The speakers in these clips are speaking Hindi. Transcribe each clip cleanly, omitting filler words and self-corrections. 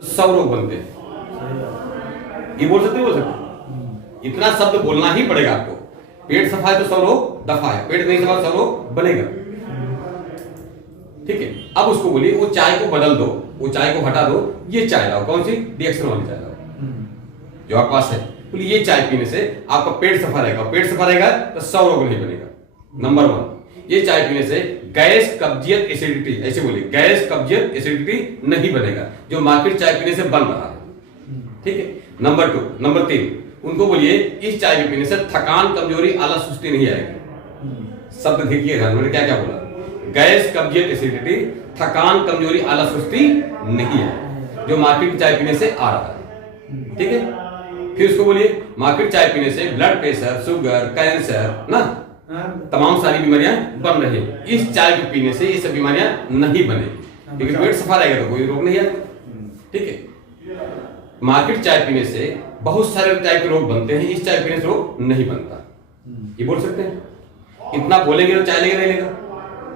100 रोग बनते हैं। ये बोल सकते इतना शब्द बोलना ही पड़ेगा आपको। पेट सफा है तो 100 रोग दफा है, पेट नहीं सफा 100 रोग बनेगा। ठीक है, अब उसको बोलिए वो चाय को बदल दो, वो चाय को हटा दो, ये चाय लाओ। कौन सी? रिएक्शन वाली चाय लाओ जो आपके पास है। बोलिए ये चाय पीने से आपका पेट सफा रहेगा, पेट सफा रहेगा तो 100 रोग नहीं बनेगा। नंबर 1, ये चाय पीने से गैस, कब्जियत, एसिडिटी, ऐसे बोलिए गैस, कब्जियत, एसिडिटी नहीं बनेगा जो मार्केट चाय पीने से बन रहा है। ठीक है। नंबर 2, नंबर 3, उनको बोलिए इस चाय के पीने से थकान, कमजोरी, आलस, सुस्ती नहीं आएगी। शब्द देखिए मैंने क्या क्या बोला। गैस, कब्जियत, एसिडिटी, थकान, कमजोरी, आलस, सुस्ती नहीं है जो मार्केट की चाय पीने से आ रहा है। ठीक है। फिर उसको बोलिए मार्केट चाय पीने से ब्लड प्रेशर, शुगर, कैंसर ना तमाम सारी बीमारियां बन रही हैं। इस चाय को पीने से ये सब बीमारियां नहीं बनेगी क्योंकि पेट सफा रहेगा तो कोई रोग नहीं आएगा। ठीक है। मार्केट चाय पीने से बहुत सारे टाइप के रोग बनते हैं, इस चाय पीने से रोग नहीं बनता। ये बोल सकते हैं। इतना बोलेंगे तो चाय लेगा नहीं लेगा?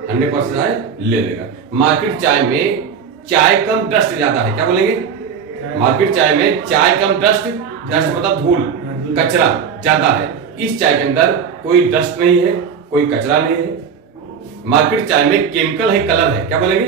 100% चाय ले लेगा। मार्केट चाय में चाय कम, डस्ट ज्यादा है। क्या बोलेंगे? मार्केट चाय में चाय कम, डस्ट मतलब धूल, कचरा ज्यादा है। इस चाय के अंदर कोई डस्ट नहीं है, कोई कचरा नहीं है। मार्केट चाय में केमिकल है, कलर है। क्या बोलेंगे?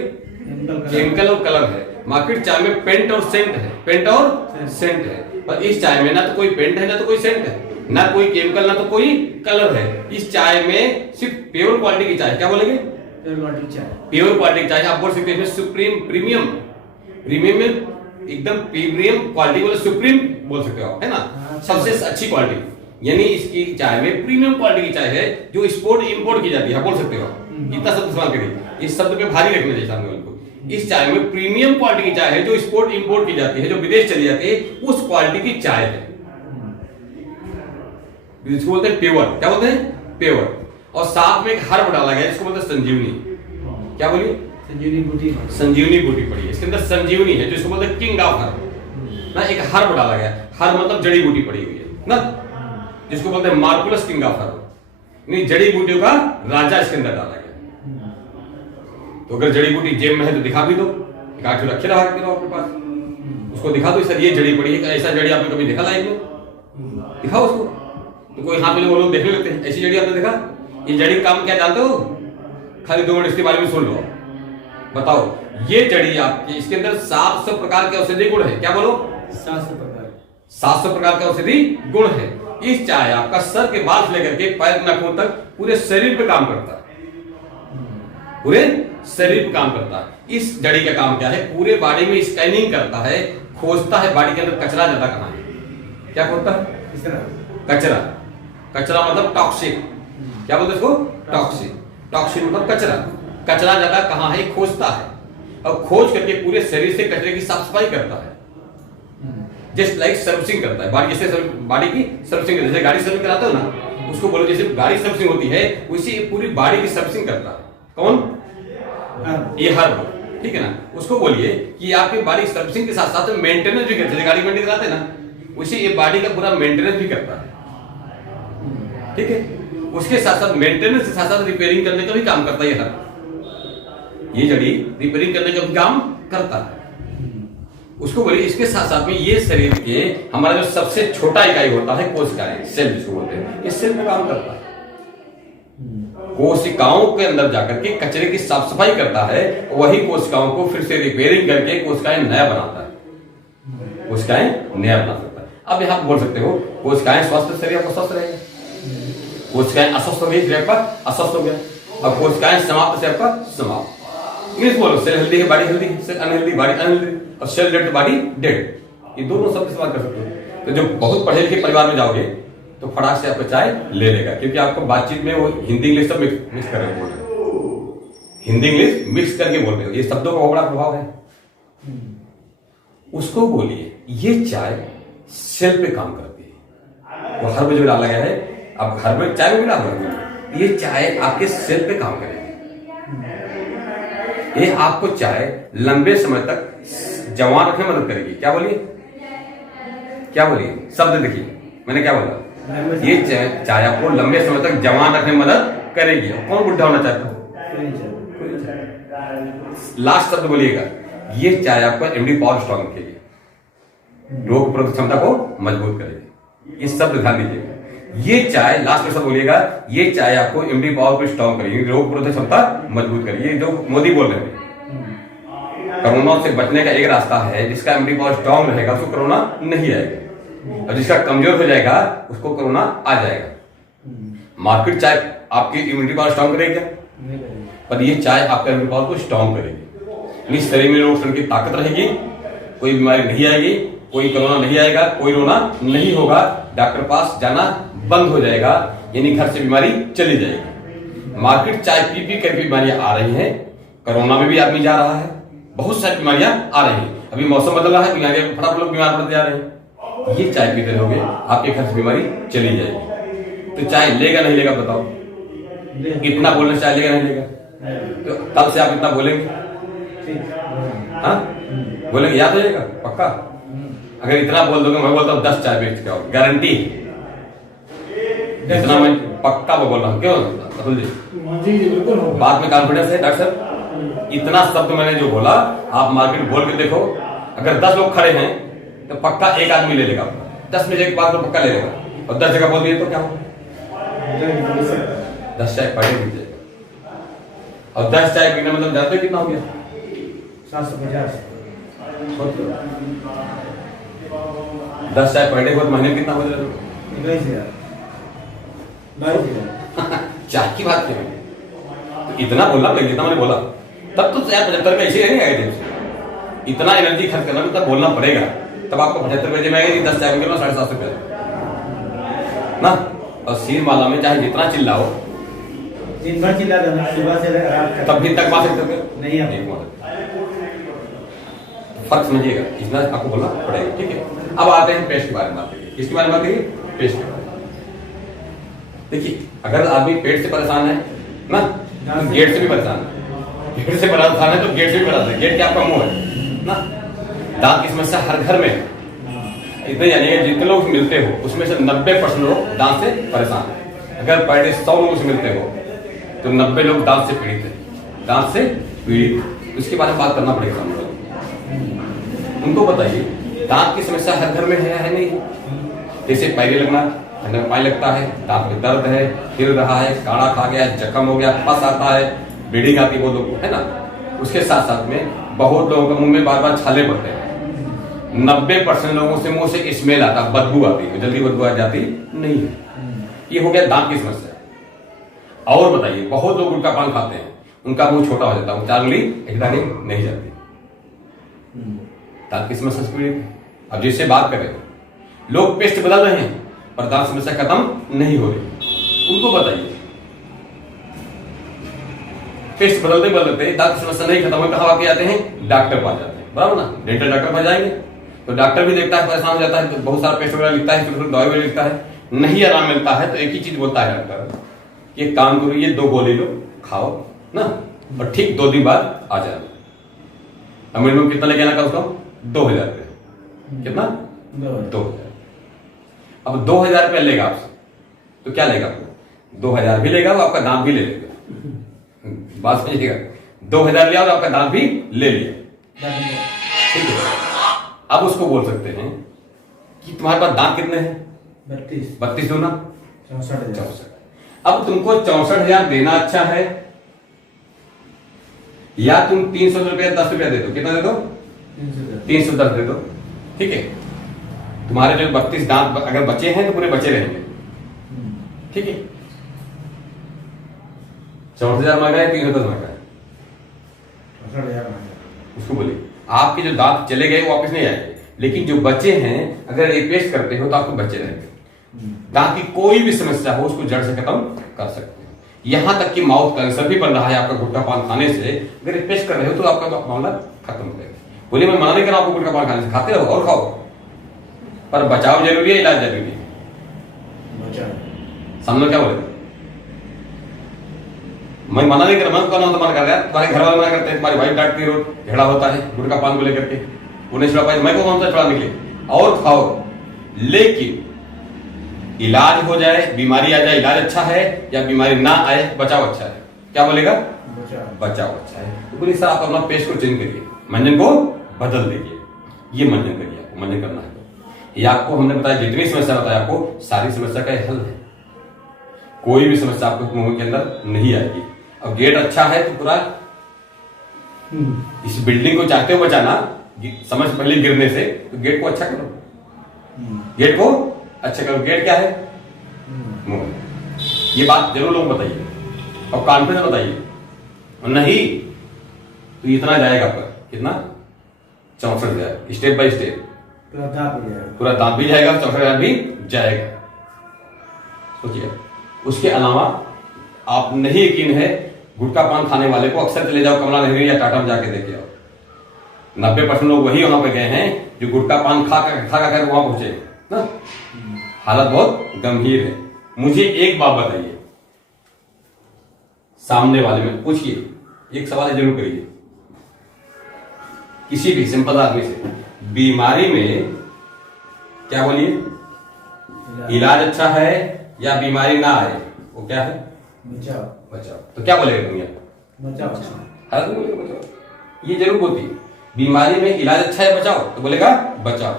केमिकल और कलर है। मार्केट चाय में पेंट और सेंट है, पेंट और सेंट है। पर इस चाय में ना तो कोई पेंट है, ना तो कोई सेंट है, ना कोई केमिकल, ना तो कोई कलर है। इस चाय में सिर्फ प्योर क्वालिटी की चाय। क्या बोलेंगे? प्योर क्वालिटी चाय। प्योर क्वालिटी की चाय आप बोल सकते हैं। सुप्रीम, प्रीमियम, प्रीमियम में एकदम प्रीमियम क्वालिटी बोले, सुप्रीम बोल सकते हो आप, है ना, सबसे अच्छी क्वालिटी। यानी इसकी चाय में प्रीमियम क्वालिटी की चाय है जो एक्सपोर्ट इंपोर्ट की जाती है। बोल सकते हो इतना शब्द इस्तेमाल करिए। इस शब्द पे भारी रखना चाहिए सामने वाले को। इस चाय में प्रीमियम क्वालिटी की चाय है जो एक्सपोर्ट इंपोर्ट की जाती है, जो विदेश चली जाती है, उस क्वालिटी की चाय है। इसको बोलते हैं प्योर। क्या बोलते हैं? प्योर। और साथ में एक हर्ब डाला गया जिसको बोलते हैं संजीवनी। क्या बोलिए? संजीवनी बूटी। संजीवनी बूटी पड़ी है इसके अंदर, संजीवनी है जो इसको बोलते हैं किंग ऑफ हर्ब ना। एक हर्ब डाला गया, हर्ब मतलब जड़ी बूटी पड़ी हुई है ना, जिसको बोलते हैं मार्कुलस किंग ऑफ हर्ब, यानी जड़ी बूटियों का राजा इसके अंदर डाला गया। तो अगर जड़ी बूटी जेब में है तो दिखा भी दो, एक आठ रखे रहा अपने पास, उसको दिखा दो सर ये जड़ी पड़ी है। ऐसा जड़ी आपने कभी देखा लाइफ में? दिखाओ उसको। तो कोई हाथ में वो लोग देखने लगते हैं ऐसी जड़ी आपने देखा? ये जड़ी काम क्या जानते हो? खाली 2 मिनट इसके बारे में सुन लो। बताओ ये जड़ी आपकी, इसके अंदर 700 प्रकार के औषधि गुण है। क्या बोलो? 700 प्रकार के औषधि गुण है। इस चाय आपका सर के बाल से लेकर के पैर नाखून तक पूरे शरीर पे काम करता है, पूरे शरीर पे काम करता है। इस जड़ी का काम क्या है? पूरे बॉडी में स्कैनिंग करता है, खोजता है बॉडी के अंदर कचरा ज्यादा कहां है। क्या खोजता है? कचरा। कचरा मतलब टॉक्सिक। क्या बोलते इसको? टॉक्सिक। टॉक्सिक मतलब कचरा। कचरा ज्यादा कहां है खोजता है, और खोज करके पूरे शरीर से कचरे की साफ सफाई करता है। जस्ट लाइक सर्विसिंग करता है बॉडी, जैसे बॉडी की सर्विसिंग, जैसे गाड़ी सर्विसिंग कराते हो ना, उसको बोलो जैसे गाड़ी सर्विसिंग होती है उसी पूरी बॉडी की सर्विसिंग करता है। कौन? ये हर्ब। ठीक है ना। उसको बोलिए कि आपकी बॉडी सर्विसिंग के साथ साथ मेंटेनेंस भी करता है। गाड़ी मेंटेन कराते हैं ना, उसी ये बॉडी का पूरा मेंटेनेंस भी करता है। ठीक है। उसके साथ साथ मेंटेनेंस के साथ साथ रिपेयरिंग करने का भी काम करता है ये हर्ब। ये जड़ी रिपेयरिंग करने का भी काम करता है। उसको बोलिए इसके साथ साथ में ये शरीर के हमारा जो सबसे छोटा इकाई होता है कोशिकाएं, सेल जिसको बोलते हैं, ये सेल में काम करता है। कोशिकाओं के अंदर जाकर के कचरे की साफ सफाई करता है, वही कोशिकाओं को फिर से रिपेयरिंग करके कोशिकाएं नया बनाता है, कोशिकाएं नया बना सकता है। अब यहां बोल सकते हो कोशिकाएं स्वस्थ, शरीर आपका स्वस्थ रहेगा। कोशिकाएं अस्वस्थ हो गई, शरीर आपका अस्वस्थ हो गया। और कोशिकाएं समाप्त, शरीर आपका समाप्त। इंग्लिश बोलो, सेल हेल्दी है, body healthy, cell unhealthy, body unhealthy, और सेल डेड तो बॉडी डेड। ये दोनों शब्द इस्तेमाल कर सकते हो। तो जो बहुत पढ़े लिखे परिवार में जाओगे तो फटाक से आपको चाय ले लेगा, क्योंकि आपको बातचीत में वो हिंदी इंग्लिश सब मिक्स कर रहे हो, हिंदी इंग्लिश मिक्स करके बोल रहे हो, ये शब्दों का बड़ा प्रभाव है। उसको बोलिए ये चाय सेल पे काम करती है। वो हर्ब जो डाला गया है, अब हर्ब चाय में मिला हुआ, ये चाय आपके सेल पे काम करेगी। ये आपको चाय लंबे समय तक जवान रखने में मदद करेगी। क्या बोलिए? क्या बोलिए? शब्द देखिए मैंने क्या बोला? ये चाय आपको लंबे समय तक जवान रखने में मदद करेगी। कौन बुढ़ा होना चाहता है? लास्ट शब्द बोलिएगा, ये चाय आपको एमडी पावर स्ट्रॉन्ग रखेगी। रोग प्रतिरोधक क्षमता को मजबूत करेगी। इस शब्द ध्यान दीजिएगा। ये चाय लास्ट में सब बोलिएगा, ये चाय आपको इम्यूनिटी पावर को स्ट्रॉन्ग करेगी, रोग प्रतिरोधक क्षमता मजबूत करेगी। ये जो मोदी बोल रहे हैं, कोरोना से बचने का एक रास्ता है, जिसका इम्यूनिटी पावर स्ट्रॉन्ग रहेगा उसको कोरोना नहीं आएगा, और जिसका कमजोर हो जाएगा उसको कोरोना आ जाएगा। मार्केट चाय आपकी इम्यूनिटी पावर स्ट्रॉन्ग करेगी क्या? पर ये चाय आपका इम्यूनिटी पावर को स्ट्रॉन्ग करेगी। शरीर में रोग की ताकत रहेगी, कोई बीमारी नहीं आएगी, कोई कोरोना नहीं आएगा, कोई रोना नहीं होगा, डॉक्टर पास जाना बंद हो जाएगा, यानी घर से बीमारी चली जाएगी। मार्केट चाय पी पी कर बीमारियां आ रही हैं, कोरोना में भी आदमी जा रहा है, बहुत सारी बीमारियां आ रही हैं। अभी मौसम बदल रहा है, बीमारियां फटाफट लोग बीमार पड़ते जा रहे हैं। ये चाय पीते रहोगे आपके घर से बीमारी चली जाएगी। तो चाय लेगा नहीं लेगा बताओ? इतना बोलने से चाय लेगा नहीं लेगा? तो कल से आप इतना बोलेंगे? हाँ बोलेंगे, याद हो जाएगा पक्का? अगर इतना बोल दोगे, मैं बोलता हूँ 10 चाय बेच के गारंटी, इतना मैं पक्का बोल रहा हूँ। क्यों अतुल जी? बात में कॉन्फिडेंस है डॉक्टर साहब। इतना शब्द मैंने जो बोला, आप मार्केट बोल के देखो, अगर 10 लोग खड़े हैं तो पक्का एक आदमी ले लेगा, 10 में से एक बात तो पक्का ले लेगा, और 10 जगह बोल दिए तो क्या हो? 10 चाय पड़े दीजिए, और 10 चाय पीने मतलब जानते हो कितना हो गया? 750। 10 चाय पर डे हो, महीने कितना हो जाएगा? 22,000। चाय की बात करें तो इतना बोलना पड़ेगा, जितना मैंने बोला तब तो 75 में ऐसे नहीं आएगा। इतना एनर्जी खर्च करना तब बोलना पड़ेगा, तब आपको 75 रुपए में आएगा। 10 चाय में 750 रुपए ना। और सिर माला में चाहे जितना चिल्लाओ, दिन भर चिल्ला देना, सुबह से रात तक, तब भी तक मार सकते नहीं है। फर्क समझिएगा, इतना आपको बोलना पड़ेगा। ठीक है, अब आते हैं पेस्ट के बारे में बात करिए। किसके बारे में बात करिए? पेस्ट के बारे में। देखिए, अगर आदमी पेट से परेशान है ना, तो गेट से भी परेशान है। पेट से परेशान है तो गेट से भी परेशान है। गेट क्या आपका मुंह है ना। दांत की समस्या हर घर में है। इतने जानिए, जितने लोग मिलते हो उसमें से 90% लोग दांत से परेशान है। अगर पर डे 100 लोगों से मिलते हो तो 90 लोग दांत से पीड़ित है। दांत से पीड़ित, उसके बारे में बात करना पड़ेगा हम लोग। उनको बताइए, दांत की समस्या हर घर में है नहीं? जैसे पैरे लगना, ठंडे में पानी लगता है, दांत में दर्द है, हिल रहा है, काढ़ा खा गया, जख्म हो गया, पस आता है, ब्लीडिंग आती है, वो लोग है ना। उसके साथ साथ में बहुत लोगों के मुंह में बार बार छाले पड़ते हैं। 90% लोगों से मुंह से स्मेल आता, बदबू आती है, जल्दी बदबू आ जाती नहीं है। ये हो गया दांत की समस्या। और बताइए, बहुत लोग गुटखा पान खाते हैं, उनका मुंह छोटा हो जाता है, 4 उंगली हिलानी नहीं जाती, दांत की समस्या से पीड़ित। अब जिससे बात करें, लोग पेस्ट बदल रहे हैं पर दांत समस्या खत्म नहीं हो रही, उनको बताइए। पेस्ट बदलते बदलते दांत की समस्या नहीं खत्म हो, कहां आके जाते हैं? डॉक्टर पास जाते हैं, बराबर ना। डेंटल डॉक्टर पास जाएंगे तो डॉक्टर भी देखता है, परेशान हो जाता है, तो बहुत सारा पेस्ट वगैरह लिखता है, दवाई वगैरह लिखता है, नहीं आराम मिलता है तो एक ही चीज बोलता है डॉक्टर, ये काम करो, ये 2 गोली लो, खाओ ना, और ठीक 2 दिन बाद आ जाना। मिनिमम कितना लेके आना का उसको? 2000 रुपये। कितना? 2000। अब 2000 रुपया लेगा आपसे तो क्या लेगा आपको? 2000 भी लेगा, वो आपका दांत भी ले लेगा। बात समझिएगा, 2000 लिया और आपका दांत भी ले लिया, ठीक है। अब उसको बोल सकते हैं कि तुम्हारे पास दांत कितने हैं? 32 दो ना, 64। अब तुमको 64,000 देना अच्छा है, या तुम 300 रुपया 10 रुपया दे दो। कितना दे दो? 310 दे दो, ठीक है। तुम्हारे जो 32 दांत अगर बचे हैं तो पूरे बचे रहेंगे, ठीक है। 64,000 मांगा है, 310 मांगा है, 64,000 उसको बोलिए आपके जो दांत चले गए वो वापस नहीं आएंगे, लेकिन जो बचे हैं अगर रिप्लेस करते हो तो आपको बचे रहेंगे। दांत की कोई भी समस्या हो उसको जड़ से खत्म कर सकते हैं। यहां तक कि माउथ कैंसर भी बन रहा है आपका गुटखा पान खाने से, अगर रिप्लेस कर रहे हो तो आपका मामला खत्म हो जाएगा। बोलिए मैं मना नहीं कर रहा हूं आपको गुटखा पान खाने से, खाते रहो और खाओ, पर बचाव जरूरी है, इलाज जरूरी है। समझो क्या बोले? मैं मना नहीं कर रहा, मैं कौन मना कर रहा है? तुम्हारे घर वाले मना करते हैं, तुम्हारी वाइफ डांटती है, रोज झगड़ा होता है गुटखा पान को लेकर के, उन्हें छुड़ा पाए, मैं कौन सा छुड़ा निकले? और खाओ, लेकिन इलाज हो जाए, बीमारी आ जाए इलाज अच्छा है, या बीमारी ना आए बचाव अच्छा है? क्या बोलेगा? बचाव अच्छा है। तो बोलिए सर आप अपना पेस्ट को चेंज करिए, मंजन को बदल दीजिए, ये मंजन करिए, आपको मंजन करना है। ये आपको हमने बताया, जितनी समस्या बताया आपको, सारी समस्या का हल है। कोई भी समस्या आपको मुंह के अंदर नहीं आएगी। अब गेट अच्छा है तो पूरा इस बिल्डिंग को चाहते हो बचाना, समझ पहले गिरने से, तो गेट को अच्छा करो, गेट को अच्छा करो। गेट क्या है? मुंह। ये बात जरूर लोग बताइए और कॉन्फिडेंस बताइए, और नहीं तो इतना जाएगा पर कितना 64,000 स्टेप बाय स्टेप पूरा दांत भी जाएगा, 64,000 भी जाएगा। सोचिए। उसके अलावा आप नहीं यकीन है, गुटखा पान खाने वाले को अक्सर चले जाओ कमला नेहरू या टाटा में जाके देखे आओ, 90% लोग वही वहां पे गए हैं जो गुटखा पान खा कर वहां पहुंचे ना। हालत बहुत गंभीर है। मुझे एक बात बताइए, सामने वाले में पूछिए, एक सवाल जरूर करिए किसी भी सिंपल आदमी से, बीमारी में क्या बोलिए, इलाज अच्छा है या बीमारी ना आए, वो क्या है? बचाओ। बचाओ। तो क्या बोलेगा दुनिया? बचाओ। हर कोई बोलेगा बचाओ। ये जरूर बोलती है। बीमारी में इलाज अच्छा है बचाओ, तो बोलेगा बचाओ।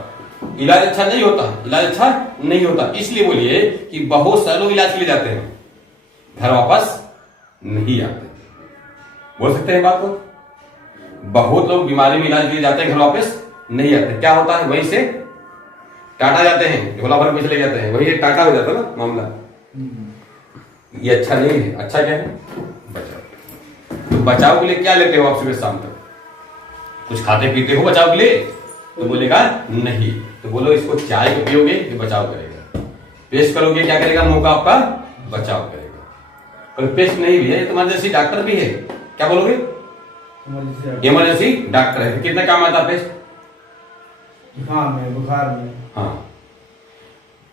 इलाज अच्छा नहीं होता, इलाज अच्छा नहीं होता, इसलिए बोलिए कि बहुत सारे लोग इलाज के लिए जाते हैं, घर वापस नहीं आते। बोल सकते हैं बात को? बहुत लोग बीमारी में इलाज के लिए जाते हैं, घर वापस नहीं आते। क्या होता है? वहीं से टाटा जाते हैं, झोला भर पैसे ले जाते हैं, वहीं से टाटा हो जाता है ना मामला। ये अच्छा नहीं है। अच्छा क्या है? बचाव। तो बचाव के लिए क्या लेते हो आप सुबह शाम तक? कुछ खाते पीते हो बचाव के लिए? तो बोलेगा नहीं। तो बोलो इसको चाय को पियोगे तो बचाव करेगा, पेस्ट करोगे क्या करेगा? मुंह का आपका बचाव करेगा। और पेस्ट नहीं भी है, ये तो इमरजेंसी डॉक्टर भी है, क्या बोलोगे? इमरजेंसी डॉक्टर है। कितना काम आता है पेस्ट? जुकाम में, बुखार में, हाँ,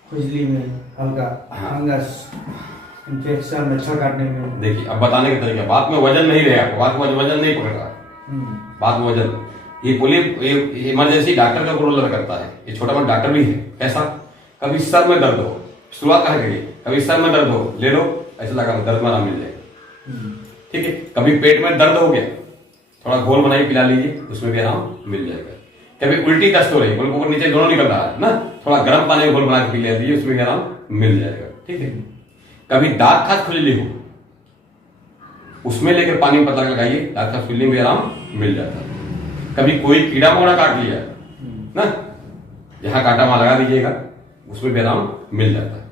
खुजली में, हल्का फंगस इन्फेक्शन, मच्छर काटने में। देखिए अब बताने का तरीका, बात में वजन नहीं रहेगा, बात में वजन नहीं पकड़ रहा, बात में वजन। ये बोलिए इमरजेंसी डॉक्टर का रोल करता है, ये छोटा मोटा डॉक्टर भी है। कैसा? कभी सर में दर्द हो, शुरुआत कहाँ करिए, कभी सर में दर्द हो, ले लो ऐसा लगा दर्द में आराम मिल जाएगा, ठीक है। कभी पेट में दर्द हो गया, थोड़ा घोल बनाई पिला लीजिए, उसमें भी आराम मिल जाएगा। कभी उल्टी दस्त हो रही, बोल ऊपर नीचे दोनों निकल रहा है ना, थोड़ा गर्म पानी में घोल बना के पिला दीजिए, उसमें भी आराम मिल जाएगा, ठीक है। कभी दांत खास खुजली हो, उसमें लेकर पानी में पता लगाइए, दांत खास खुजली में आराम मिल जाता है। कभी कोई कीड़ा मकोड़ा काट लिया ना, जहां काटा वहां लगा दीजिएगा, उसमें भी आराम मिल जाता है।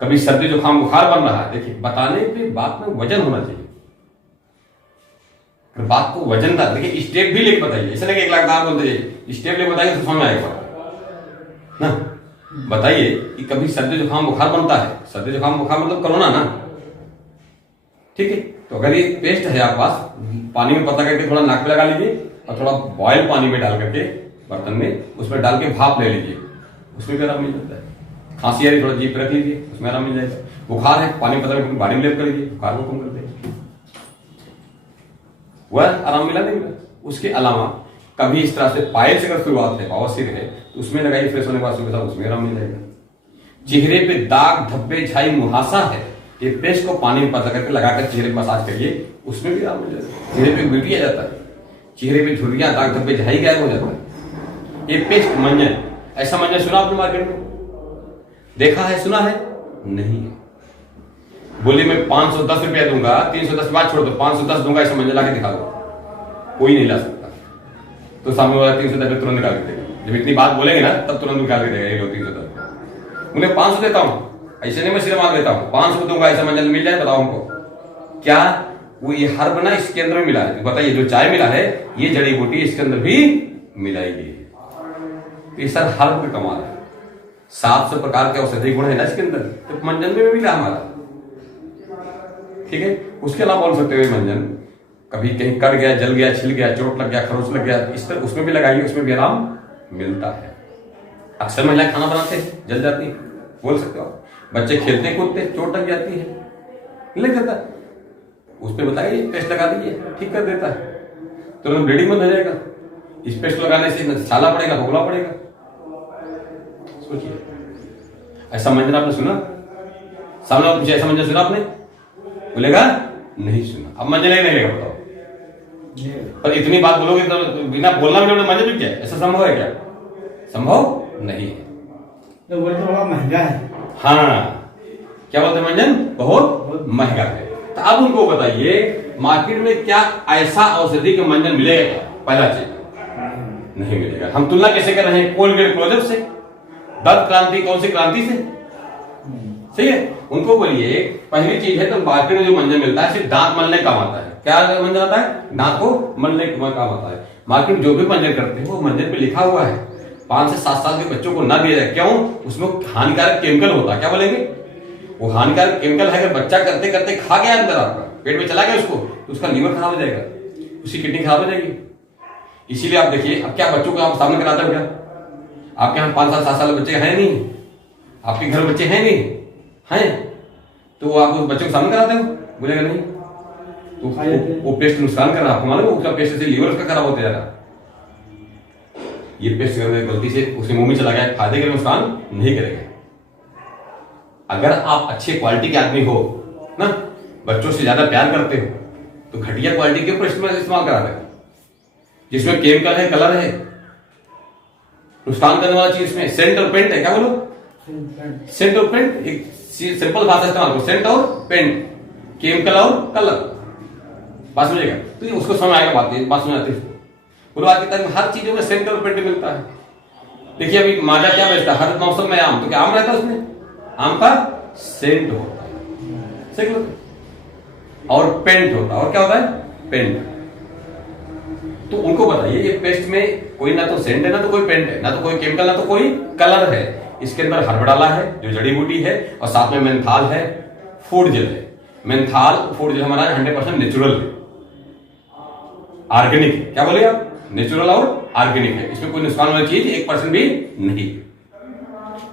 कभी सर्दी जुकाम बुखार बन रहा है, देखिए बताने पे बात में वजन होना चाहिए, बात को वजनदार। देखिए स्टेप भी लेके बताइए, ऐसा नहीं कि 1 लाख दाम बोलते जाइए, स्टेप लेके बताइए तो समझ में आएगा ना। बताइए कि कभी सर्दी जुकाम बुखार बनता है, सर्दी जुकाम बुखार मतलब कोरोना ना, ठीक है। तो अगर ये पेस्ट है आप पास, पानी में पता करके थोड़ा नाक पे लगा लीजिए और थोड़ा बॉयल पानी में डाल करके बर्तन में, उसमें डाल के भाप ले लीजिए, उसमें भी आराम मिल जाता है। खांसी आ रही, थोड़ा जीप पे रख लीजिए, उसमें आराम मिल जाएगा। बुखार है, पानी में पता करके बॉडी में लेप कर लीजिए, बुखार को कम कर देगा, वह आराम मिला नहीं मिला। उसके अलावा कभी इस तरह से पायल से अगर शुरुआत है, बवासीर है, तो उसमें लगाइए, फ्रेश होने के बाद उसमें आराम मिल जाएगा। चेहरे पे दाग धब्बे झाई मुहासा है, ये पेस्ट को पानी में पता करके लगाकर चेहरे पर मसाज करिए, उसमें भी आराम मिल जाएगा। चेहरे पे ब्यूटी आ जाता है, चेहरे पे झुर्रियां दाग धब्बे झाई गायब हो जाता है। ये पेस्ट मंजन, ऐसा मंजन सुना आपने मार्केट में? देखा है, सुना है? नहीं है। बोलिए मैं 510 रुपया दूंगा, 310 बात छोड़ दो, 510 दूंगा, ऐसा मंजन लाके दिखा दो, कोई नहीं ला सकता। तो सामने वाला 310 तुरंत निकाल के देगा। जब इतनी बात बोलेंगे ना तब तुरंत निकाल के देगा, ये लो 310। उन्हें 500 देता हूं, ऐसे नहीं मैं सिर्फ मांग देता हूं, 500 दूंगा, ऐसा मंजन मिल जाए, बताओ हमको क्या? वो ये हर्ब ना इसके अंदर मिला है, बताइए जो चाय मिला है ये जड़ी बूटी इसके अंदर भी मिलाई गई है। ये सर हर्ब का कमाल है, 700 प्रकार के औषधि गुण है ना इसके अंदर, तो मंजन में मिला हमारा, ठीक है। उसके अलावा बोल सकते हुए मंजन कभी कहीं कट गया, जल गया, छिल गया, चोट लग गया, खरोच लग गया, इस तरह उसमें भी लगाइए, उसमें भी आराम मिलता है। अक्सर महिलाएं खाना बनाते हैं, जल जाती है, बोल सकते हो। बच्चे खेलते कूदते चोट लग जाती है, लग जाता है, उस पर बताइए पेस्ट लगा दीजिए, ठीक कर देता है, तुरंत ब्लीडिंग बंद हो जाएगा। इस पेस्ट लगाने से छाला पड़ेगा, भोगला पड़ेगा। सोचिए, ऐसा मंजन आपने सुना? सामने पूछे ऐसा मंजन सुना आपने? बोलेगा नहीं सुना। अब मंजन नहीं लगेगा, बताओ। पर इतनी बात बोलोगे तो बिना बोलना भी मंजन बिक जाए, ऐसा संभव है क्या? संभव नहीं है। तो बोलते बड़ा महंगा है। हाँ, क्या बोलते हैं मंजन बहुत महंगा है। तो अब उनको बताइए मार्केट में क्या ऐसा औषधि का मंजन मिलेगा क्या? पहला चीज नहीं मिलेगा। हम तुलना कैसे कर रहे हैं? कोलगेट क्लोजअप से, दंत क्रांति कौन सी क्रांति से, सही है। उनको बोलिए पहली चीज है तो मार्केट में जो मंजन मिलता है सिर्फ दांत मलने काम आता है। क्या मंजन आता है? दांत को मलने का काम आता है। मार्केट में जो भी मंजन करते हैं वो मंजन पे लिखा हुआ है 5 से 7 साल के बच्चों को ना दिया जाए। क्यों? उसमें हानिकारक केमिकल होता है। क्या बोलेंगे? वो हानिकारक केमिकल है। अगर बच्चा करते करते खा गया अंदर, आपका पेट में चला गया उसको, तो उसका लीवर खराब हो जाएगा, उसकी किडनी खराब हो जाएगी। इसीलिए आप देखिए, अब क्या बच्चों को आप सामने कराते हो? क्या आपके यहाँ 5 साल 7 साल बच्चे हैं नहीं? आपके घर बच्चे हैं नहीं हैं? तो आप उस बच्चे को सामने कराते हो? बोलेगा नहीं। तो वो पेस्ट नुकसान कर रहा है। आपको मालूम है उसका पेस्ट से लीवर उसका खराब होता जा रहा है। ये पेस्ट गलती से उसके मुंह में चला गया, फायदे के नुकसान नहीं करेगा। अगर आप अच्छे क्वालिटी के आदमी हो ना, बच्चों से ज्यादा प्यार करते हो, तो घटिया क्वालिटी के पेस्ट में इस्तेमाल करा देगा जिसमें केमिकल है, कलर है, नुकसान करने वाला चीज इसमें सेंट और पेंट है। क्या बोलो? सेंट और पेंट। एक सिंपल भाषा इस्तेमाल करो, सेंट और पेंट, केमिकल और कलर। बात समझेगा? तो उसको समझ आएगा, बात समझ आती है। बोलो आज की तारीख में हर चीजों में सेंट और पेंट मिलता है। देखिए अभी माजा क्या बेचता है? हर मौसम में आम, तो क्या आम रहता है उसमें? आम का सेंट होता है, सही बोलते, और पेंट होता है। और क्या होता है? पेंट। तो उनको बताइए ये पेस्ट में कोई ना तो सेंट है, ना तो कोई पेंट है, ना तो कोई केमिकल, ना तो कोई कलर है। इसके अंदर हर्ब डाला है जो जड़ी बूटी है, और साथ में मेंथाल है, फूड जेल है। मेंथाल फूड जेल हमारा 100% नेचुरल है, ऑर्गेनिक है। क्या बोले आप? नेचुरल और ऑर्गेनिक है। इसमें कोई नुकसान वाली चीज 1% भी नहीं,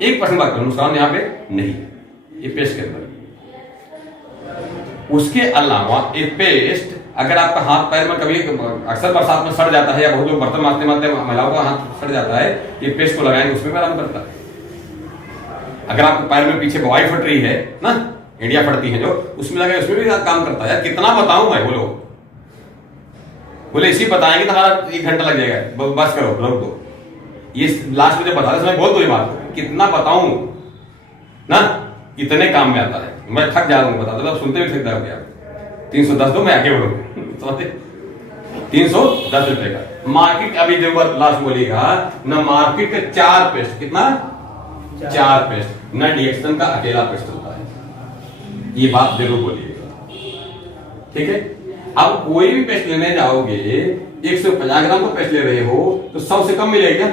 1% बात करो, नुकसान यहाँ पे नहीं ये पेस्ट के अंदर। उसके अलावा एक पेस्ट अगर आपका हाथ पैर में कभी अक्सर बरसात में सड़ जाता है, या बहुत लोग बर्तन मारते मारते महिलाओं का हाथ सड़ जाता है, ये पेस्ट को लगाएंगे उसमें भी आराम करता है। अगर आपके पैर में पीछे बवाई फट रही है ना, इंडिया फटती है जो, उसमें लगाए उसमें भी काम करता है। यार कितना बताऊं मैं? बोले इसी बताएंगे तो हमारा 1 घंटा लग जाएगा। बस करो, रोक दो। ये लास्ट में जब बताते समय बोल दो ये बात, कितना बताऊं ना, कितने काम में आता है। मैं थक जा रहा हूं बताते, अब सुनते भी थक जाओगे आप। 310 दो, मैं आगे बढ़ू। 310 रुपए का मार्केट। अभी जब लास्ट बोलिएगा ना, मार्केट का 4 पेस्ट, कितना? 4 पेस्ट, ना डीएक्सन का अकेला पेस्ट होता है। ये बात जरूर बोलिएगा, ठीक है। अब कोई भी पेस्ट लेने जाओगे, 150 ग्राम का पेस्ट ले रहे हो तो 100 से कम मिलेगा।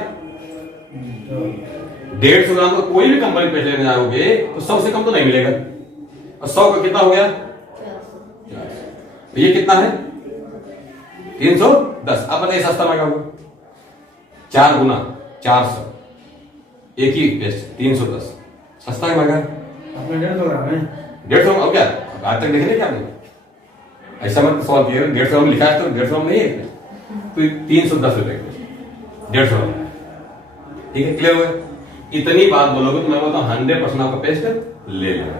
150 ग्राम का कोई भी कंपनी पेस्ट लेने जाओगे तो 100 से कम तो नहीं मिलेगा। और 100 का कितना हो गया? 400। ये कितना है? 310। अब बताइए सस्ता महंगा होगा? 4 गुना 400, एक ही पेस्ट 310, सस्ता है महंगा? 150 ग्राम है, 150। अब क्या आज तक देखे क्या आपने? ऐसा मत सवाल किया, 150 ग्राम लिखा है तो 150 ग्राम नहीं है, तो 310 रुपए 150 ग्राम, ठीक है। क्लियर हुआ? इतनी बात बोलोगे तो मैं बोलता हूँ 100% आपका पेस्ट ले लेना।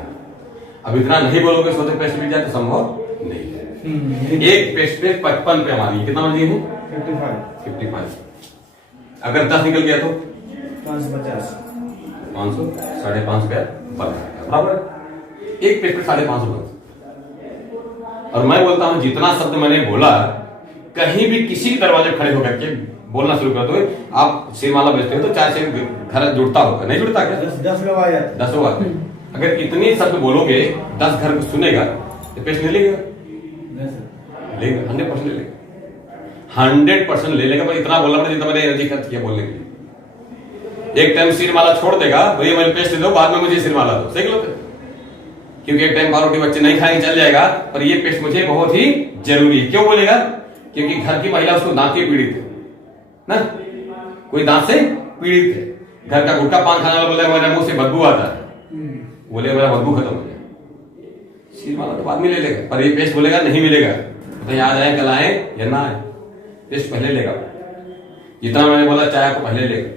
अब इतना नहीं बोलोगे सोते पेस्ट मिल जाए तो संभव नहीं है। एक पेस्ट पे 55 पे हमारी कितना मार्जिन है? 55। अगर 10 निकल गया तो 550, 500, 550 पे बराबर। एक पेस्ट पे 550। और मैं बोलता हूं जितना शब्द मैंने बोला, कहीं भी किसी भी दरवाजे खड़े होकर के बोलना शुरू कर दो। आप सिरमाला बेचते हो तो 4 से घर जुड़ता होगा, नहीं जुड़ता क्या? 10 लोग आ जाते, 10 लोग आते हैं। अगर इतने शब्द बोलोगे 10 घर को सुनेगा तो पेस्ट नहीं लेगा? लेगा, 100% ले लेगा, 100% ले लेगा। पर इतना बोलना जितना मैंने एनर्जी खर्च किया बोलने के लिए। एक टाइम सिरमाला छोड़ देगा, भैया मैंने पेस्ट दे दो, बाद में मुझे सिरमाला दो, सही लोग। क्योंकि एक टाइम पारोटी बच्चे नहीं खाएंगे चल जाएगा, पर ये पेस्ट मुझे बहुत ही जरूरी है। क्यों बोलेगा? क्योंकि घर की महिला उसको दांत की पीड़ित है ना, कोई दांत से पीड़ित है। घर का गुटखा पान खाने वाला बोले मेरे मुंह से बदबू आता है, बोले मेरा बदबू खत्म हो गया, सिरमाला तो बाद में ले लेगा। पर ये पेस्ट बोलेगा नहीं मिलेगा, तो यहाँ आए कल आए या ना आए, पेस्ट पहले लेगा। जितना मैंने बोला चाय को पहले लेगा,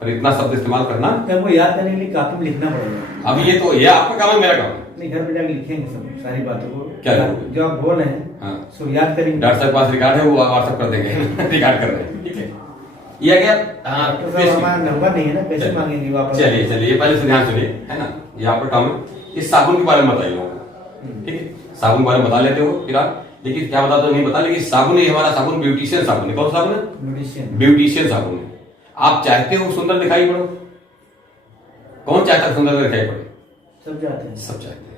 पर इतना शब्द इस्तेमाल करना वो याद करने के लिए काफी में लिखना पड़ेगा। अब ये तो ये आपका काम है, मेरा काम है। नहीं, घर पे जाके लिखेंगे सब सारी बातों को, क्या जो आप बोल रहे हैं। हाँ, सो याद करेंगे। डॉक्टर साहब पास रिकॉर्ड है, वो व्हाट्सएप कर देंगे। रिकॉर्ड कर रहे हैं, ठीक है। ये क्या डॉक्टर साहब हमारा नंबर नहीं है ना, कैसे मांगेंगे वापस? चलिए चलिए पहले से ध्यान सुनिए, है ना, ये आपका काम है। इस साबुन के बारे में बताइए लोगों को, ठीक है, साबुन के बारे में बता लेते हो फिर आप, लेकिन क्या बता दो नहीं बता, लेकिन साबुन ये हमारा साबुन ब्यूटिशियन साबुन है। कौन सा साबुन है? ब्यूटिशियन साबुन है। आप चाहते हो सुंदर दिखाई पड़ो? कौन चाहता है सुंदर दिखाई पड़े? सब चाहते हैं, सब चाहते हैं।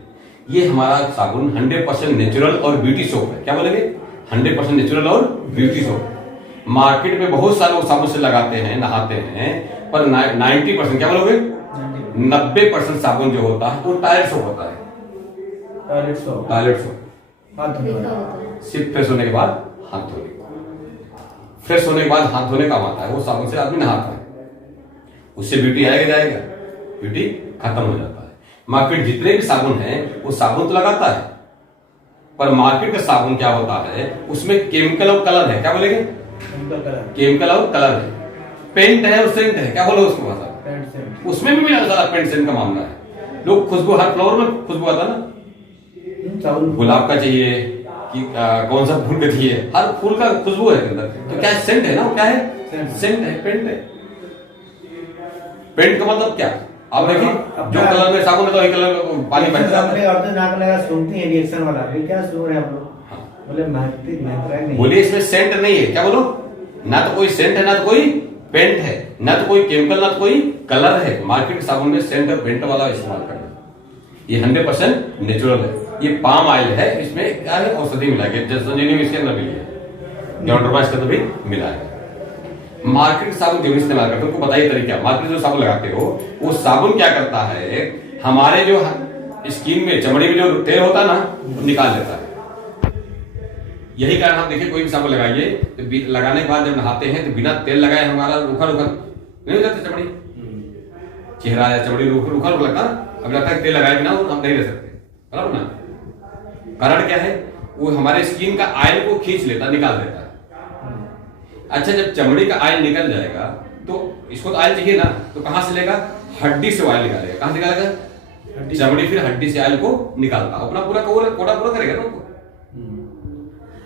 ये हमारा साबुन 100% नेचुरल और ब्यूटी सोप है। क्या बोलेंगे? 100% नेचुरल और ब्यूटी सोप। मार्केट में बहुत सारे लोग साबुन से लगाते हैं, नहाते हैं, पर 90% क्या बोलोगे? 90% साबुन जो होता है वो टॉयलेट सोप होता है। टॉयलेट सोप, टॉयलेट सोप सिर्फ फ्रेश होने के बाद हाथ धोने, फ्रेश होने के बाद हाथ धोने काम आता है, वो साबुन से आदमी नहाता है, उससे ब्यूटी आएगा जाएगा, ब्यूटी खत्म हो जाता है। मार्केट जितने भी साबुन है वो साबुन तो लगाता है, पर मार्केट का साबुन क्या होता है, उसमें केमिकल और कलर है। क्या बोलेंगे? केमिकल और कलर है, पेंट है और सेंट है। क्या बोलो उसको भाषा? उसमें भी मिला सारा पेंट सेंट का मामला है। लोग खुशबू, हर फ्लावर में खुशबू आता ना, गुलाब का चाहिए कि कौन सा फूल का चाहिए, हर फूल का खुशबू है अंदर, तो क्या सेंट है ना, वो क्या है? सेंट है, पेंट है। पेंट का मतलब क्या? आप देखिए जो कलर में साबुन है तो वही कलर पानी बह जाता है। अपने नाक लगा सूंघते हैं रिएक्शन वाला, क्या सूंघ रहे हैं आप लोग? बोले महकती महक रहा है नहीं। बोलिए इसमें सेंट नहीं है। क्या बोलो? ना तो कोई सेंट है, ना तो कोई पेंट है, ना तो कोई केमिकल, ना तो कोई कलर है। मार्केट के साबुन में सेंट और पेंट वाला इस्तेमाल करना, ये 100% नेचुरल है। ये पाम ऑयल है, इसमें क्या है? औषधि मिला है, संजीवनी इसके अंदर मिली है, जॉन्ड्रोमा इसके अंदर भी मिला है। मार्केट के साबुन जो इस्तेमाल करते हो उनको बताइए तरीका। मार्केट जो साबुन लगाते हो वो साबुन क्या करता है, हमारे जो स्किन में, चमड़ी में जो तेल होता है ना, वो निकाल देता है। यही कारण आप देखिए कोई भी साबुन लगाइए तो लगाने के बाद जब नहाते हैं तो बिना तेल लगाए हमारा रूखा रूखा नहीं हो जाता चमड़ी, चेहरा या चमड़ी रूखा रूखा लगता। अब लगता है तेल लगाए बिना हम नहीं रह सकते, बराबर ना? कारण क्या है? वो हमारे स्किन का ऑयल को खींच लेता, निकाल देता है। अच्छा, जब चमड़ी का ऑयल निकल जाएगा तो इसको तो ऑयल चाहिए ना, तो कहां से लेगा? हड्डी से ऑयल निकालेगा। कहां से निकालेगा? चमड़ी फिर हड्डी से ऑयल को निकालता, अपना पूरा कोटा पूरा करेगा ना उसको।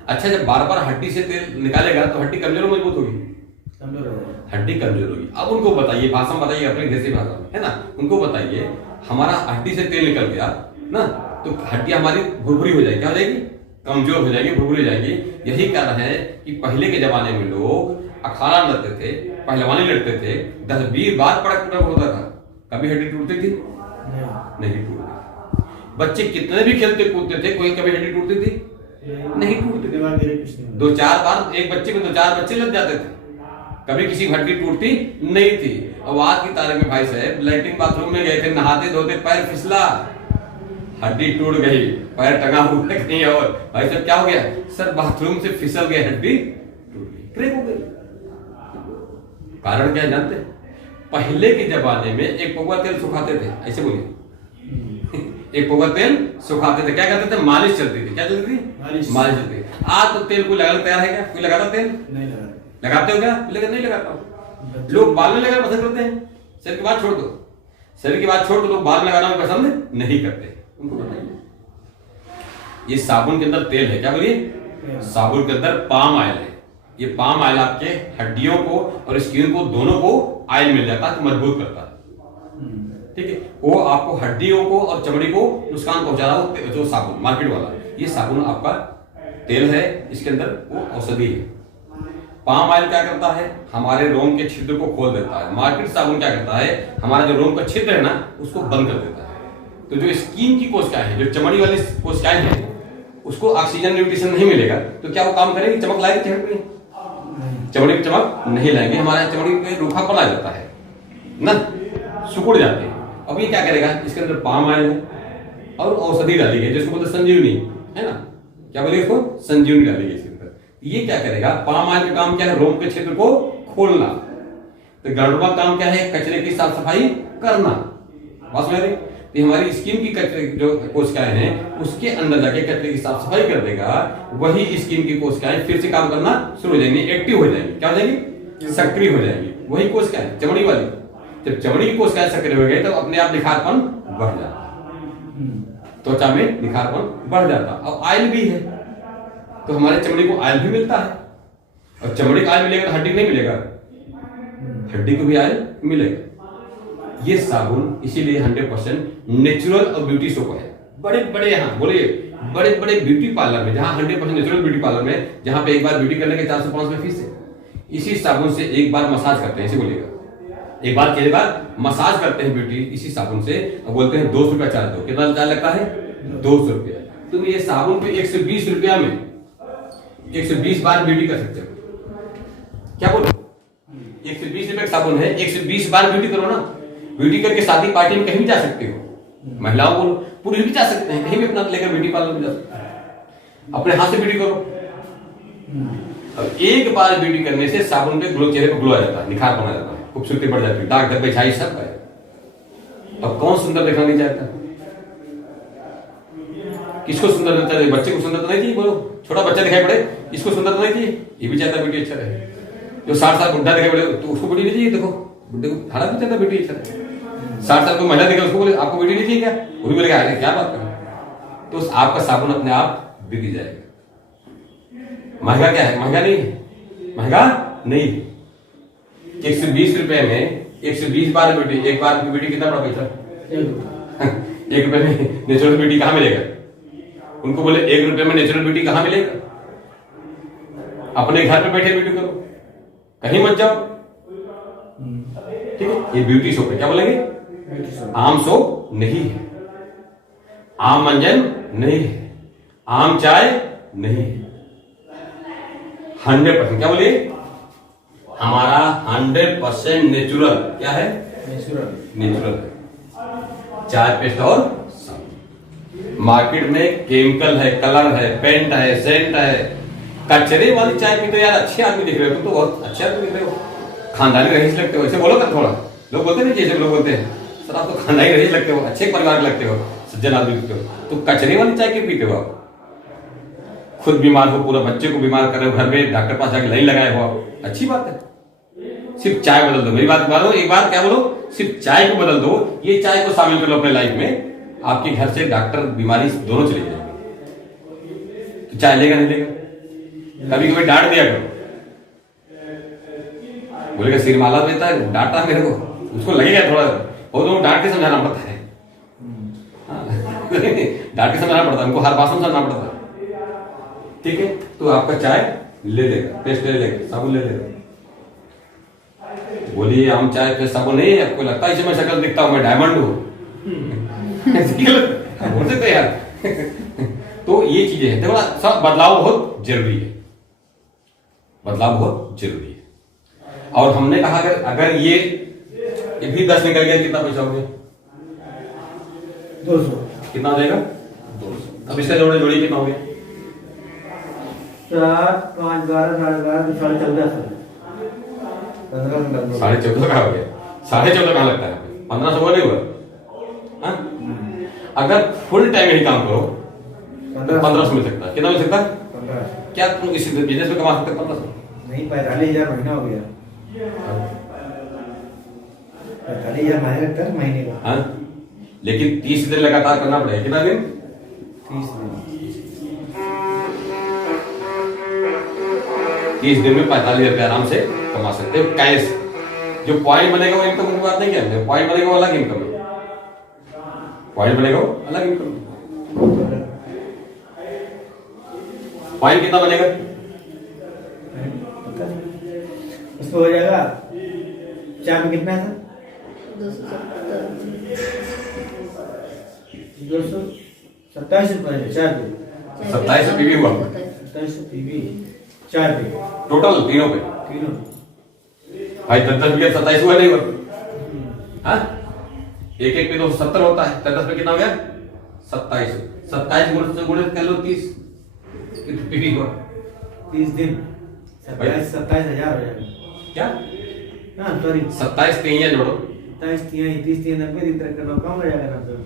अच्छा, जब बार बार हड्डी से तेल निकालेगा तो हड्डी कमजोर मजबूत होगी, हड्डी कमजोर होगी। अब उनको बताइए, भाषा में बताइए, अपनी देसी भाषा में, है ना, उनको बताइए हमारा हड्डी से तेल निकल गया ना तो हड्डी हमारी भुरभुरी हो जाएगी। क्या हो जाएगी? कमजोर हो जाएगी, भुरभुरी हो जाएगी। यही कारण है कि पहले के जमाने में लोग अखाड़ा लड़ते थे, पहलवानी लड़ते थे, 10-20 बार पड़क होता था, कभी हड्डी टूटती थी? नहीं टूटती। बच्चे कितने भी खेलते कूदते थे, कोई कभी हड्डी टूटती थी? नहीं टूटती। 2-4 बार एक बच्चे में 2-4 बच्चे लग जाते थे, कभी किसी हड्डी टूटती नहीं थी। और आज की तारीख में भाई साहब लैट्रिन बाथरूम में गए थे, नहाते धोते पैर फिसला, हड्डी टूट गई, पैर टंगा हुआ कहीं और, भाई साहब क्या हो गया? सर बाथरूम से फिसल गए, हड्डी टूट गई, क्रैक हो गई। कारण क्या जानते? पहले के जमाने में एक पौवा तेल सुखाते थे, ऐसे बोलिए एक पौवा तेल सुखाते थे, क्या करते थे? मालिश चलती थी। क्या चलती थी? मालिश चलती थी। आज तो तेल कोई लगाने तैयार है क्या? कोई लगाता तेल? नहीं लगाता। लगाते हो क्या? लेकिन नहीं लगाता हूं। लोग बाल में लगाना पसंद करते हैं, शरीर की बात छोड़ दो, शरीर की बात छोड़ दो, लोग बाल में लगाना पसंद नहीं करते। उनको बताइए ये साबुन के अंदर तेल है। क्या बोलिए? साबुन के अंदर पाम ऑयल है। ये पाम ऑयल आपके हड्डियों को और स्किन को दोनों को ऑयल मिल जाता है तो मजबूत करता है, ठीक है। वो आपको हड्डियों को और चमड़ी को नुकसान पहुंचा रहा है जो साबुन मार्केट वाला, ये साबुन आपका तेल है, इसके अंदर वो औषधि है। पाम ऑयल क्या करता है? हमारे रोम के छिद्र को खोल देता है। मार्केट साबुन क्या करता है? हमारा जो रोम का छिद्र है ना उसको बंद कर देता है। तो जो स्किन की कोशिकाएं हैं, जो चमड़ी वाली कोशिकाएं हैं, उसको ऑक्सीजन न्यूट्रिशन नहीं मिलेगा तो क्या वो काम करेगी? चमक लाएगी चेहरे पे? चमड़ी की चमक नहीं लाएंगे, हमारे चमड़ी पे रूखापन आ जाता है ना, सिकुड़ जाते हैं। अब ये क्या करेगा? इसके अंदर पाम ऑयल है और औषधि डाली गई जिसको बोलते संजीवनी, है ना, क्या बोलिए इसको? संजीवनी डाली गई इसके अंदर। ये क्या करेगा? पाम ऑयल का काम क्या है? रोम के क्षेत्र को खोलना। तो ग्लैंडुला काम क्या है? कचरे की साफ सफाई करना। बात समझ रही? तो हमारी स्किन की कचरे जो कोशिकाएं हैं उसके अंदर जाके कचरे की साफ सफाई कर देगा, वही स्किन की कोशिकाएं फिर से काम करना शुरू हो जाएंगी, एक्टिव हो जाएंगी। क्या हो जाएंगी? सक्रिय हो जाएंगी। वही कोशिकाएं चमड़ी वाली, जब चमड़ी की कोशिकाएं सक्रिय हो गई तो अपने आप निखारपन बढ़ जाता, त्वचा में निखारपन बढ़ जाता। अब ऑयल भी है तो हमारे चमड़ी को ऑयल भी मिलता है, और चमड़ी का ऑयल मिलेगा तो हड्डी नहीं मिलेगा, हड्डी को भी आयल मिलेगा। ये साबुन इसीलिए 100% नेचुरल और ब्यूटी सोप है। बड़े बड़े यहाँ बोलिए बड़े बड़े ब्यूटी पार्लर में, जहाँ 100% नेचुरल ब्यूटी पार्लर में, जहाँ पे एक बार ब्यूटी करने के 400-500 फीस है, इसी साबुन से एक बार मसाज करते हैं, इसे बोलिएगा एक बार के बाद मसाज करते हैं ब्यूटी इसी साबुन से, और बोलते हैं 200 रुपया चार्ज दो। कितना चार्ज लगता है? 200 रुपया। तुम ये साबुन पे 120 रुपया में 120 बार ब्यूटी कर सकते हो। क्या बोलो? 120 रुपए का साबुन है, 120 बार ब्यूटी करो ना। ब्यूटी करके शादी पार्टी में कहीं भी जा सकते हो। महिलाओं को पुरुष भी जा सकते हैं, कहीं भी अपना लेकर ब्यूटी पार्लर में जा सकते हैं। अपने हाथ से ब्यूटी करो। अब एक बार ब्यूटी करने से साबुन पे ग्लो, चेहरे पे ग्लो आ जाता है, निखार बना जाता है, खूबसूरती बढ़ जाती है, दाग धब्बे छाई सब है। अब कौन सुंदर दिखना नहीं चाहता? किसको सुंदर दिखता है? बच्चे को सुंदर तो नहीं चाहिए, बोलो छोटा बच्चा दिखाई पड़े, इसको सुंदर तो नहीं चाहिए, ये भी चाहता ब्यूटी अच्छा रहे। जो 60 साल बुढ़ा दिखाई पड़े तो उसको ब्यूटी नहीं चाहिए। देखो बुढ़े को हरा भी चाहता ब्यूटी अच्छा रहे। 60 साल को महिला दिखे उसको बोले आपको ब्यूटी नहीं चाहिए क्या? वो भी बोलेगा क्या बात कर। तो आपका साबुन अपने आप बिक जाएगा। महंगा क्या है? महंगा नहीं है, महंगा नहीं है। 120 रुपए में 120 बार ब्यूटी, एक बार की ब्यूटी कितना बड़ा पैसा? 1 रुपए में नेचुरल ब्यूटी कहां मिलेगा? उनको बोले 1 रुपए में नेचुरल ब्यूटी कहां मिलेगा? अपने घर पे बैठे ब्यूटी करो, कहीं मत जाओ। ठीक है, ये ब्यूटी सोप है। क्या बोलेंगे? आम सोप नहीं है, आम मंजन नहीं है, आम चाय नहीं है। 100% क्या बोलिए? हमारा 100% नेचुरल। क्या है? नेचुरल है। चाय पेस्ट और साबुन। मार्केट में केमिकल है, कलर है, पेंट है, सेंट है। कचरे वाली चाय पीते यार अच्छे आदमी दिख रहे हो, तुम तो बहुत अच्छे आदमी दिख रहे हो, खानदानी रईस लगते हो। ऐसे बोलो ना थोड़ा, लोग बोलते हैं जैसे लोग बोलते हैं सर आप तो खानदानी रईस लगते हो, अच्छे परिवार लगते हो, सज्जन आदमी लगते हो, तो कचरे वाली चाय क्यों पीते हो आप? खुद बीमार हो, पूरा बच्चे को बीमार कर रहे हो, घर में डॉक्टर पास जाके लाइन लगाए हो आप, अच्छी बात है। सिर्फ चाय बदल दो, मेरी बात मानो एक बार, क्या बोलो, सिर्फ चाय को बदल दो, ये चाय को शामिल कर लो अपने लाइफ में, आपके घर से डॉक्टर बीमारी दोनों चले जाएंगे। तो चाय लेगा नहीं लेगा? कभी कभी डांट दिया करो, बोलेगा सिर माला देता है, डांटा मेरे को, उसको लगेगा थोड़ा बहुत, डांट के समझाना पड़ता है, डांट के समझाना पड़ता है, उनको हर बात समझाना पड़ता है। ठीक है, तो आपका चाय ले लेगा, पेस्ट ले लेगा, साबुन ले लेगा। बोलिए हम चाय पेस्ट साबुन नहीं है, आपको लगता है इसे मैं शक्ल दिखता हूं, मैं डायमंड हूं? बोल सकते यार। तो ये चीजें हैं, देखो सब बदलाव बहुत जरूरी है, बदलाव बहुत जरूरी है। और हमने कहा अगर ये भी 10 निकल गया कितना पैसा हो गया? 200। कितना हो जाएगा? 200। अब इसका जोड़िए कितना हो गया? 7, 5, 12, 12.5, 14.5, 15 14.5 कहाँ हो गया? 14.5 कहाँ लगता है? 1500 हुआ नहीं हुआ? अगर फुल टाइम यही काम करो तो 1500 मिल सकता है। कितना मिल सकता है? 15। क्या तुम इस बिजनेस में कमा सकते 1500? नहीं, 45,000 महीना हो गया। 45,000 महीने लगता है महीने का। हाँ, लेकिन 30 दिन लगातार करना पड़ेगा। कितना दिन? 30 दिन। 30 दिन में 45,000 रुपये आराम से कमा सकते हो कैश। जो पॉइंट बनेगा वो इनकम की बात नहीं है, पॉइंट बनेगा वो अलग इनकम है, पॉइंट बनेगा वो अलग इनकम है। पॉइंट कितना बनेगा? उसको हो जाएगा चाय में कितना है सर? 227 रुपए चाय पे। 27 पीवी हुआ, 27 पीवी चाय पे, टोटल तीनों पे भाई 10-10 रुपया 27 हुआ नहीं हुआ? हाँ, एक एक पे तो 70 होता है, 10 पे कितना हो गया? 27 गुणे कर लो 30 पीवी हुआ 30 दिन 27,000 हो जाएगा। क्या? हाँ सॉरी, 27 3 जोड़ो, 27 30 30 90 इतना करना कम हो जाएगा ना सर?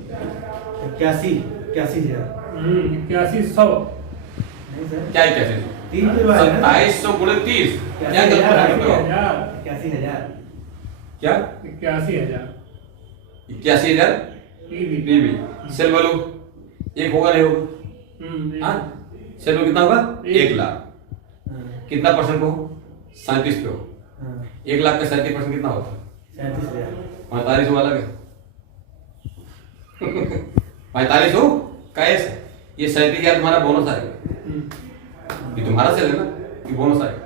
81,000 8100 नहीं सर, क्या 81? 2700 गुणे 30 क्या गलत कर रहे हो? 81,000 क्या? 81,000 81,000 पीवी। सेल वैल्यू एक होगा नहीं होगा? हाँ, सेल वैल्यू कितना होगा? 1 लाख। कितना परसेंट हो? 37 पे हो, हाँ 1 लाख का 37% कितना होता है? 37,000। 45 वाला है 45 कैश, ये 37,000 तुम्हारा बोनस आएगा, ये तुम्हारा सेल है ना, ये बोनस आएगा।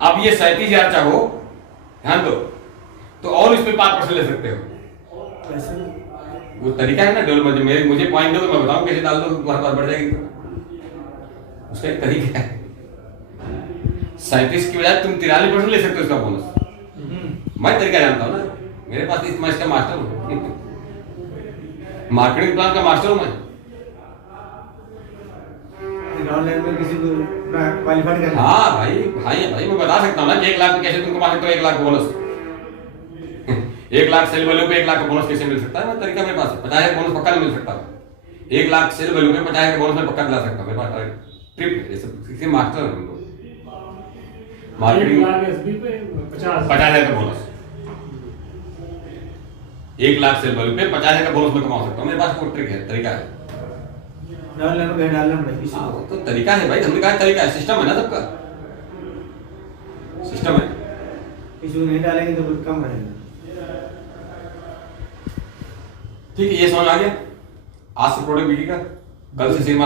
अब ये 37,000 चाहो, ध्यान दो, तो और इस पे 5% ले सकते हो। कैसे? वो तरीका है ना डेवलपमेंट, मेरे मुझे पॉइंट दो तो मैं बताऊं कैसे डाल दो, तुम्हारे पास बढ़ जाएगी। उसका एक तरीका है, 37 की बजाय तुम 43% ले सकते हो इसका बोनस। मैं तरीका जानता हूँ ना, मेरे पास मैं इसका मास्टर हूँ, मार्केटिंग प्लान का मास्टर हूँ मैं। ऑनलाइन में किसी को क्वालिफाइड करना। हाँ भाई मैं बता सकता हूँ ना कि 1 लाख में कैसे तुम कमा सकते हो, 1 lakh bonus 1 lakh sale value पे 1 लाख का बोनस कैसे मिल सकता है, मैं तरीका मेरे पास है। 50,000 बोनस पक्का नहीं मिल सकता, 1 लाख सेल वैल्यू पे 50,000 बोनस में पक्का दिला सकता हूँ, मेरे पास ट्रिप किसी मास्टर है उनको। 1 मार्केटिंग लाख एसबी पे 50 50,000 का बोनस, 1 लाख सेल वैल्यू पे 50,000 का बोनस में कमा सकता हूँ, मेरे पास वो ट्रिक है, तरीका है। ऑनलाइन में कहीं डालना पड़ेगा किसी हाँ, को। वो तो तरीका है भाई, हमने कहा तरीका है, सिस्टम है ना, सबका सिस्टम है। किसी को नहीं डालेंगे तो कुछ कम रहेगा। ठीक है, ये समझ आ गया। आज से प्रोडक्ट बिकेगा, कल से सिनेमा